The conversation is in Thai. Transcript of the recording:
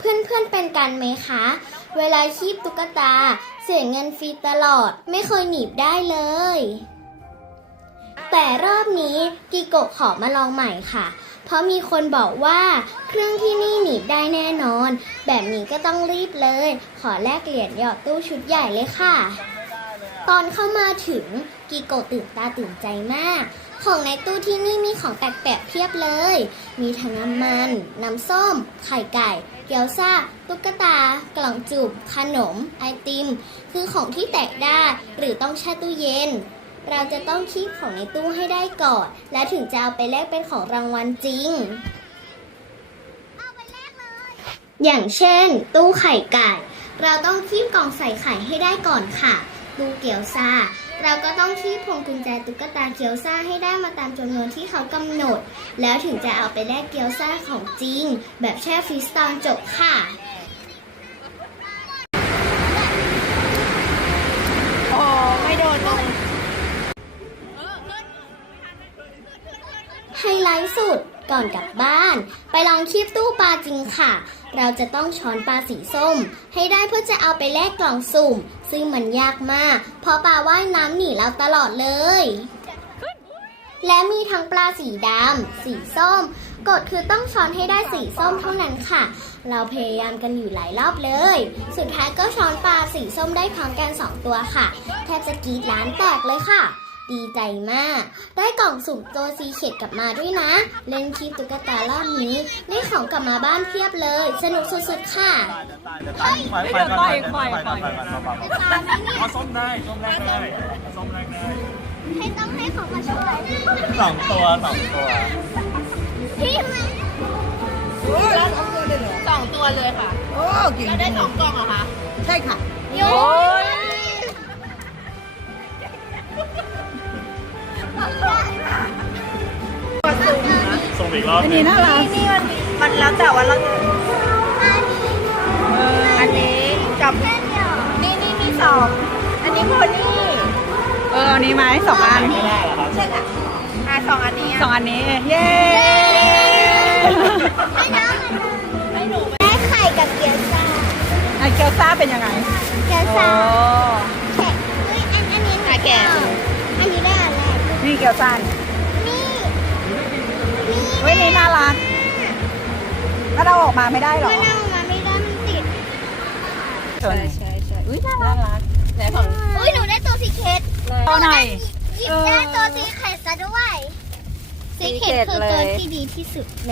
เพื่อนๆเป็นกันไหมคะ เวลาคีบตุ๊กตา เสียเงินฟรีตลอด ไม่เคยหนีบได้เลย แต่รอบนี้กิโกะขอมาลองใหม่ค่ะ เพราะมีคนบอกว่าเครื่องที่นี่หนีบได้แน่นอน แบบนี้ก็ต้องรีบเลย ขอแลกเหรียญหยอดตู้ชุดใหญ่เลยค่ะ ตอนเข้ามาถึงกิโกะตื่นตาตื่นใจมากของในตู้ที่นี่มีของแปลกๆเพียบเลย มีทั้งน้ำมัน น้ำส้ม ไข่ไก่ เกี๊ยวซ่า ตุ๊กตา กล่องจุบขนม ไอติม คือของที่แตกได้หรือต้องแช่ตู้เย็น เราจะต้องคีบของในตู้ให้ได้ก่อน และถึงจะเอาไปแลกเป็นของรางวัลจริง อย่างเช่น ตู้ไข่ไก่ เราต้องคีบกล่องใส่ไข่ให้ได้ก่อนค่ะ ตู้เกี๊ยวซ่า เราก็ต้องคีบพวงกุญแจตุ๊กตาเกี๊ยวซ่าให้ได้มาตามจำนวนที่เขากำหนด แล้วถึงจะเอาไปแลกเกี๊ยวซ่าของจริง แบบแช่ฟรีสตอนจบค่ะ โอ้ไม่โดนลงไฮไลท์สุดก่อนกลับบ้าน ไปลองคีบตู้ปลาจริงค่ะ เราจะต้องช้อนปลาสีส้ม ให้ได้เพื่อจะเอาไปแลกกล่องสุ่ม ซึ่งมันยากมาก เพราะปลาว่ายน้ำหนีเราตลอดเลย และมีทั้งปลาสีดำสีส้ม กฎคือต้องช้อนให้ได้สีส้มเท่านั้นค่ะ เราพยายามกันอยู่หลายรอบเลย สุดท้ายก็ช้อนปลาสีส้มได้พร้อมกันสองตัวค่ะ แทบจะกรีดล้านแตกเลยค่ะ ดีใจมาก ได้กล่องสุ่มตัวซีเข็ดกลับมาด้วยนะ เล่นคีบตุ๊กตารอบนี้ได้ของกลับมาบ้านเพียบเลย สนุกสุดๆค่ะปล่อยปล่อยปล่อยปล่อยปล่อยปล่อยเอาส้มได้ส้มแรกได้เอาส้มแรกได้ให้ต้องให้ของมาช่วยสองตัวสองตัวพี่มาสองตัวเลยค่ะ โอ้ก่งแล้วได้สองกล่องเหรอคะ ส่งอีกรอบอันนี้น่ารักนี่มันมันแล้วแต่ว่าเราอันนี้กับนี่นี่มีสองอันนี้โพนี่เอออันนี้ไหมสองอันไม่ได้เหรอครับ ใช่ค่ะอะสองอันนี้สองอันนี้ เย้ให้น้องให้หนูได้ไข่กับเกี๊ยวซ่าอะเกี๊ยวซ่าเป็นยังไงเกี๊ยวโอ้ซ่าแข็งเฮ้ยอันอันนี้หนูอะแกะชอบอันนี้ได้อะไรนี่เกี๊ยวซ่านี่นี่ เว้ยนี่น่ารักถ้าเราออกมาไม่ได้หรอมันเอามาไม่ได้มันติดใช่ใช่ใช่อุ้ยน่ารักไหนของอุ้ยหนูได้ตัวสีเคทตัวหน่อยหยิบได้ตัวสีเคทซะด้วยสีเคทคือตัวที่ดีที่สุดใน